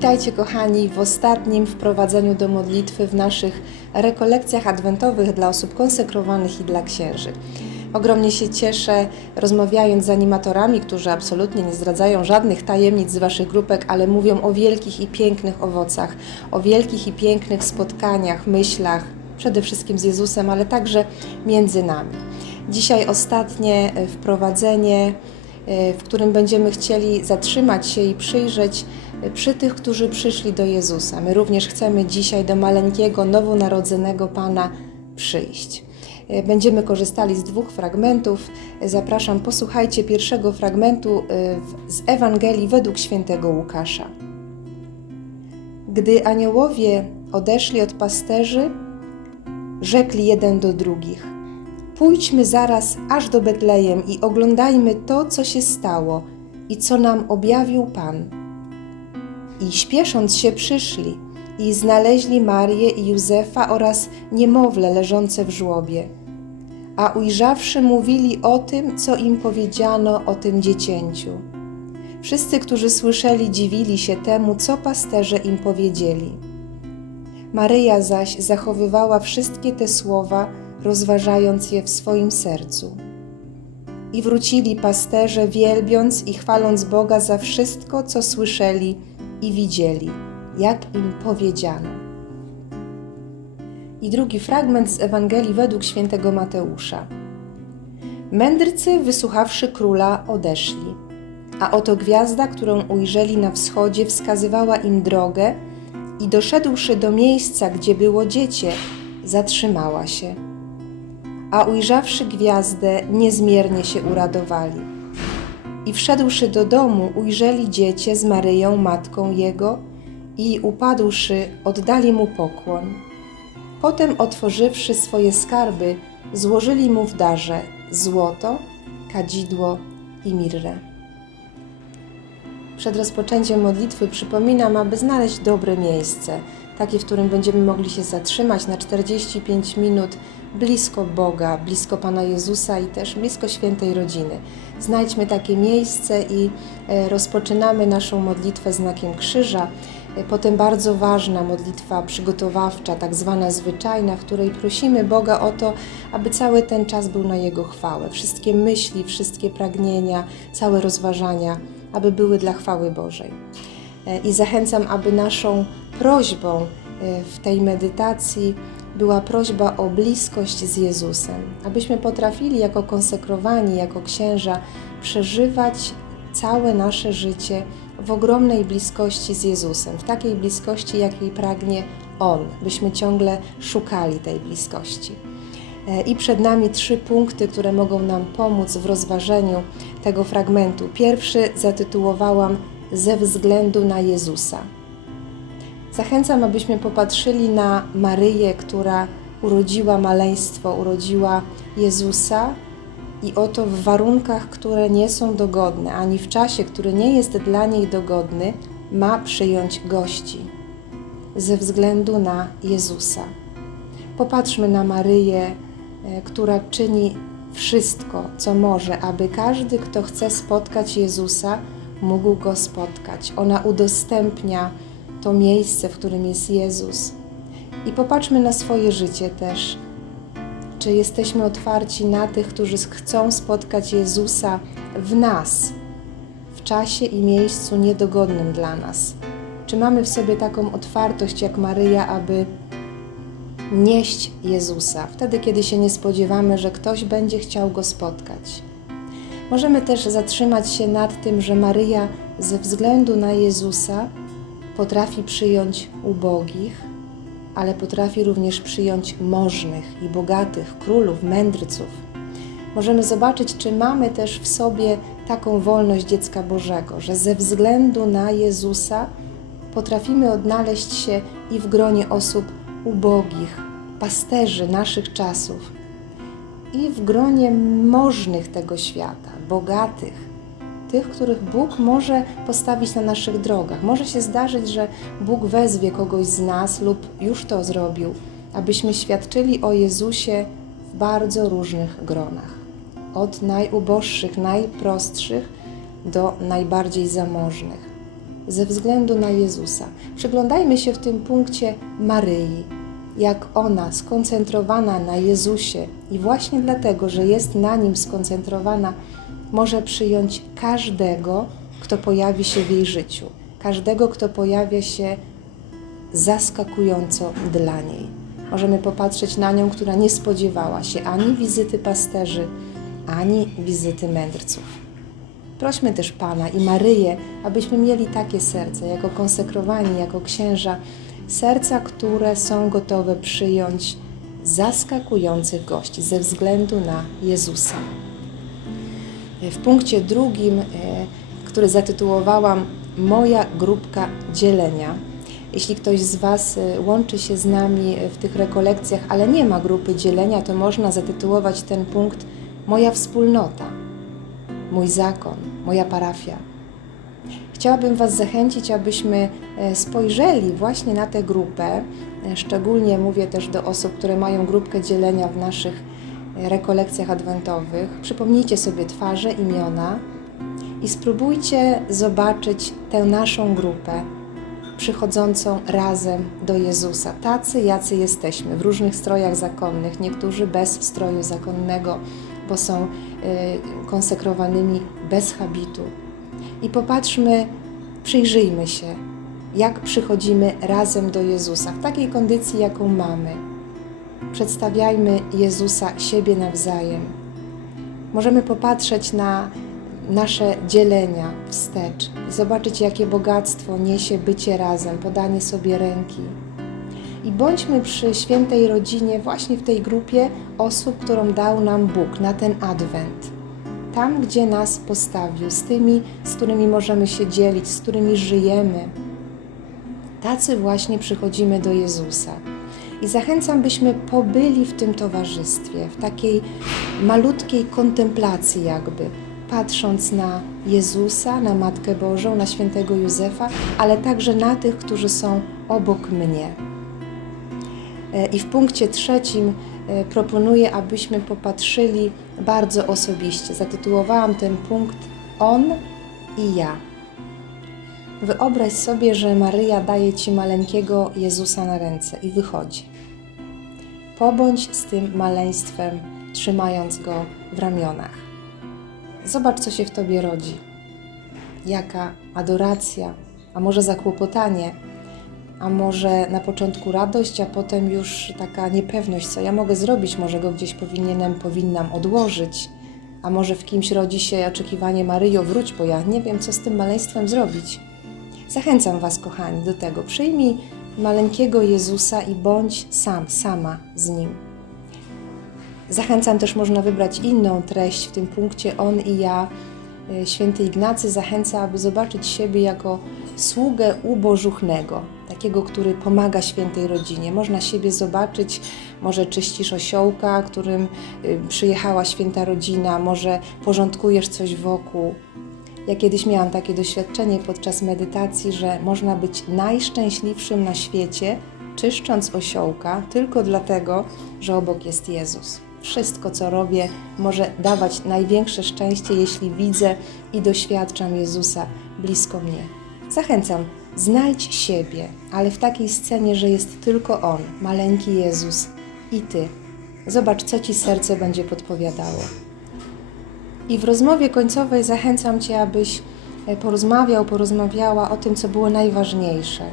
Witajcie kochani w ostatnim wprowadzeniu do modlitwy w naszych rekolekcjach adwentowych dla osób konsekrowanych i dla księży. Ogromnie się cieszę rozmawiając z animatorami, którzy absolutnie nie zdradzają żadnych tajemnic z Waszych grupek, ale mówią o wielkich i pięknych owocach, o wielkich i pięknych spotkaniach, myślach, przede wszystkim z Jezusem, ale także między nami. Dzisiaj ostatnie e, wprowadzenie, e, w którym będziemy chcieli zatrzymać się i przyjrzeć przy tych, którzy przyszli do Jezusa. My również chcemy dzisiaj do maleńkiego, nowonarodzonego Pana przyjść. E, Będziemy korzystali z dwóch fragmentów. E, Zapraszam, posłuchajcie pierwszego fragmentu e, z Ewangelii według świętego Łukasza. Gdy aniołowie odeszli od pasterzy, rzekli jeden do drugich: Pójdźmy zaraz aż do Betlejem i oglądajmy to, co się stało i co nam objawił Pan. I śpiesząc się przyszli i znaleźli Marię i Józefa oraz niemowlę leżące w żłobie. A ujrzawszy mówili o tym, co im powiedziano o tym dziecięciu. Wszyscy, którzy słyszeli, dziwili się temu, co pasterze im powiedzieli. Maryja zaś zachowywała wszystkie te słowa, rozważając je w swoim sercu. I wrócili pasterze, wielbiąc i chwaląc Boga za wszystko, co słyszeli i widzieli, jak im powiedziano. I drugi fragment z Ewangelii według świętego Mateusza. Mędrcy, wysłuchawszy króla, odeszli. A oto gwiazda, którą ujrzeli na wschodzie, wskazywała im drogę i doszedłszy do miejsca, gdzie było dziecię, zatrzymała się. A ujrzawszy gwiazdę, niezmiernie się uradowali. I wszedłszy do domu, ujrzeli dziecię z Maryją, matką jego, i upadłszy, oddali mu pokłon. Potem, otworzywszy swoje skarby, złożyli mu w darze złoto, kadzidło i mirrę. Przed rozpoczęciem modlitwy przypominam, aby znaleźć dobre miejsce, takie, w którym będziemy mogli się zatrzymać na 45 minut blisko Boga, blisko Pana Jezusa i też blisko świętej rodziny. Znajdźmy takie miejsce i e, rozpoczynamy naszą modlitwę znakiem krzyża. E, Potem bardzo ważna modlitwa przygotowawcza, tak zwana zwyczajna, w której prosimy Boga o to, aby cały ten czas był na Jego chwałę. Wszystkie myśli, wszystkie pragnienia, całe rozważania, aby były dla chwały Bożej. E, I zachęcam, aby naszą prośbą e, w tej medytacji była prośba o bliskość z Jezusem, abyśmy potrafili jako konsekrowani, jako księża przeżywać całe nasze życie w ogromnej bliskości z Jezusem, w takiej bliskości, jakiej pragnie On, byśmy ciągle szukali tej bliskości. E, I przed nami trzy punkty, które mogą nam pomóc w rozważeniu tego fragmentu. Pierwszy zatytułowałam Ze względu na Jezusa. Zachęcam, abyśmy popatrzyli na Maryję, która urodziła maleństwo, urodziła Jezusa i oto w warunkach, które nie są dogodne, ani w czasie, który nie jest dla niej dogodny, ma przyjąć gości ze względu na Jezusa. Popatrzmy na Maryję, e, która czyni wszystko, co może, aby każdy, kto chce spotkać Jezusa, mógł go spotkać. Ona udostępnia to miejsce, w którym jest Jezus. I popatrzmy na swoje życie też. Czy jesteśmy otwarci na tych, którzy chcą spotkać Jezusa w nas, w czasie i miejscu niedogodnym dla nas? Czy mamy w sobie taką otwartość jak Maryja, aby nieść Jezusa wtedy, kiedy się nie spodziewamy, że ktoś będzie chciał go spotkać? Możemy też zatrzymać się nad tym, że Maryja ze względu na Jezusa potrafi przyjąć ubogich, ale potrafi również przyjąć możnych i bogatych, królów, mędrców. Możemy zobaczyć, czy mamy też w sobie taką wolność dziecka Bożego, że ze względu na Jezusa potrafimy odnaleźć się i w gronie osób ubogich, pasterzy naszych czasów, i w gronie możnych tego świata, bogatych, tych, których Bóg może postawić na naszych drogach. Może się zdarzyć, że Bóg wezwie kogoś z nas lub już to zrobił, abyśmy świadczyli o Jezusie w bardzo różnych gronach. Od najuboższych, najprostszych do najbardziej zamożnych. ze względu na Jezusa. Przyglądajmy się w tym punkcie Maryi, jak ona skoncentrowana na Jezusie i właśnie dlatego, że jest na nim skoncentrowana, może przyjąć każdego, kto pojawi się w jej życiu, każdego, kto pojawia się zaskakująco dla niej. Możemy popatrzeć na nią, która nie spodziewała się ani wizyty pasterzy, ani wizyty mędrców. Prośmy też Pana i Maryję, abyśmy mieli takie serce, jako konsekrowani, jako księża, serca, które są gotowe przyjąć zaskakujących gości ze względu na Jezusa. W punkcie drugim, e, który zatytułowałam Moja grupka dzielenia. Jeśli ktoś z Was e, łączy się z nami w tych rekolekcjach, ale nie ma grupy dzielenia, to można zatytułować ten punkt Moja wspólnota, mój zakon, moja parafia. Chciałabym Was zachęcić, abyśmy e, spojrzeli właśnie na tę grupę. Szczególnie mówię też do osób, które mają grupkę dzielenia w naszych rekolekcjach adwentowych. Przypomnijcie sobie twarze, imiona i spróbujcie zobaczyć tę naszą grupę przychodzącą razem do Jezusa. Tacy, jacy jesteśmy, w różnych strojach zakonnych, niektórzy bez stroju zakonnego, bo są y, konsekrowanymi bez habitu. I popatrzmy, przyjrzyjmy się, jak przychodzimy razem do Jezusa, w takiej kondycji, jaką mamy przedstawiajmy Jezusa siebie nawzajem. Możemy popatrzeć na nasze dzielenia wstecz zobaczyć, jakie bogactwo niesie bycie razem, podanie sobie ręki. I bądźmy przy świętej rodzinie, właśnie w tej grupie osób, którą dał nam Bóg na ten adwent. Tam, gdzie nas postawił, z tymi, z którymi możemy się dzielić, z którymi żyjemy. Tacy właśnie przychodzimy do Jezusa. I zachęcam, byśmy pobyli w tym towarzystwie, w takiej malutkiej kontemplacji, jakby patrząc na Jezusa, na Matkę Bożą, na świętego Józefa, ale także na tych, którzy są obok mnie. E, I w punkcie trzecim e, proponuję, abyśmy popatrzyli bardzo osobiście. Zatytułowałam ten punkt On i ja. Wyobraź sobie, że Maryja daje ci maleńkiego Jezusa na ręce i wychodzi. Pobądź z tym maleństwem, trzymając go w ramionach. Zobacz, co się w tobie rodzi. Jaka adoracja, a może zakłopotanie, a może na początku radość, a potem już taka niepewność, co ja mogę zrobić, może go gdzieś powinienem, powinnam odłożyć, a może w kimś rodzi się oczekiwanie Maryjo, wróć, bo ja nie wiem, co z tym maleństwem zrobić. Zachęcam Was, kochani, do tego. Przyjmij maleńkiego Jezusa i bądź sam, sama z Nim. Zachęcam też, można wybrać inną treść w tym punkcie On i ja. E, święty Ignacy zachęca, aby zobaczyć siebie jako sługę ubożuchnego, takiego, który pomaga świętej rodzinie. Można siebie zobaczyć, może czyścisz osiołka, którym y, przyjechała święta rodzina, może porządkujesz coś wokół. Ja kiedyś miałam takie doświadczenie podczas medytacji, że można być najszczęśliwszym na świecie, czyszcząc osiołka, tylko dlatego, że obok jest Jezus. Wszystko, co robię, może dawać największe szczęście, jeśli widzę i doświadczam Jezusa blisko mnie. Zachęcam, znajdź siebie, ale w takiej scenie, że jest tylko On, maleńki Jezus i Ty. Zobacz, co Ci serce będzie podpowiadało. I w rozmowie końcowej zachęcam Cię, abyś e, porozmawiał, porozmawiała o tym, co było najważniejsze.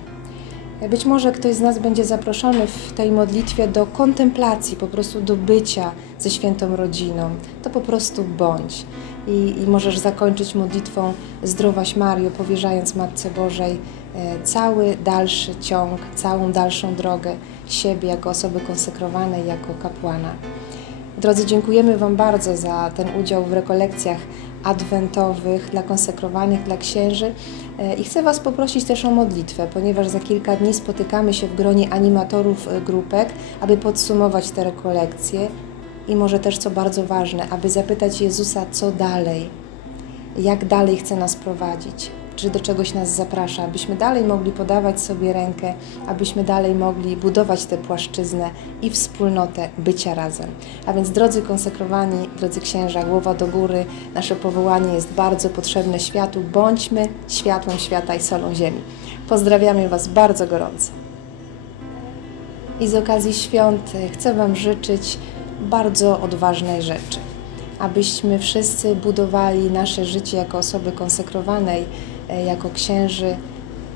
E, być może ktoś z nas będzie zaproszony w tej modlitwie do kontemplacji, po prostu do bycia ze świętą rodziną. To po prostu bądź. I, i możesz zakończyć modlitwą Zdrowaś Mario, powierzając Matce Bożej e, cały dalszy ciąg, całą dalszą drogę siebie jako osoby konsekrowanej, jako kapłana. Drodzy, dziękujemy Wam bardzo za ten udział w rekolekcjach adwentowych dla konsekrowanych, dla księży. E, I chcę Was poprosić też o modlitwę, ponieważ za kilka dni spotykamy się w gronie animatorów e, grupek, aby podsumować te rekolekcje i może też, co bardzo ważne, aby zapytać Jezusa, co dalej, jak dalej chce nas prowadzić. Czy do czegoś nas zaprasza, abyśmy dalej mogli podawać sobie rękę, abyśmy dalej mogli budować tę płaszczyznę i wspólnotę bycia razem. A więc drodzy konsekrowani, drodzy księża, głowa do góry, nasze powołanie jest bardzo potrzebne światu. Bądźmy światłem świata i solą ziemi. Pozdrawiamy Was bardzo gorąco. I z okazji świąt chcę Wam życzyć bardzo odważnej rzeczy. Abyśmy wszyscy budowali nasze życie jako osoby konsekrowanej, jako księży,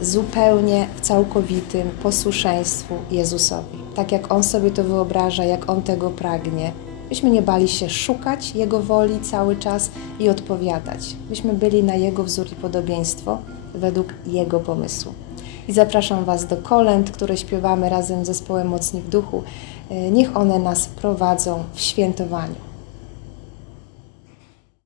zupełnie w całkowitym posłuszeństwu Jezusowi. Tak jak On sobie to wyobraża, jak On tego pragnie. Byśmy nie bali się szukać Jego woli cały czas i odpowiadać. Byśmy byli na Jego wzór i podobieństwo według Jego pomysłu. I zapraszam Was do kolęd, które śpiewamy razem z zespołem Mocni w Duchu. E, Niech one nas prowadzą w świętowaniu.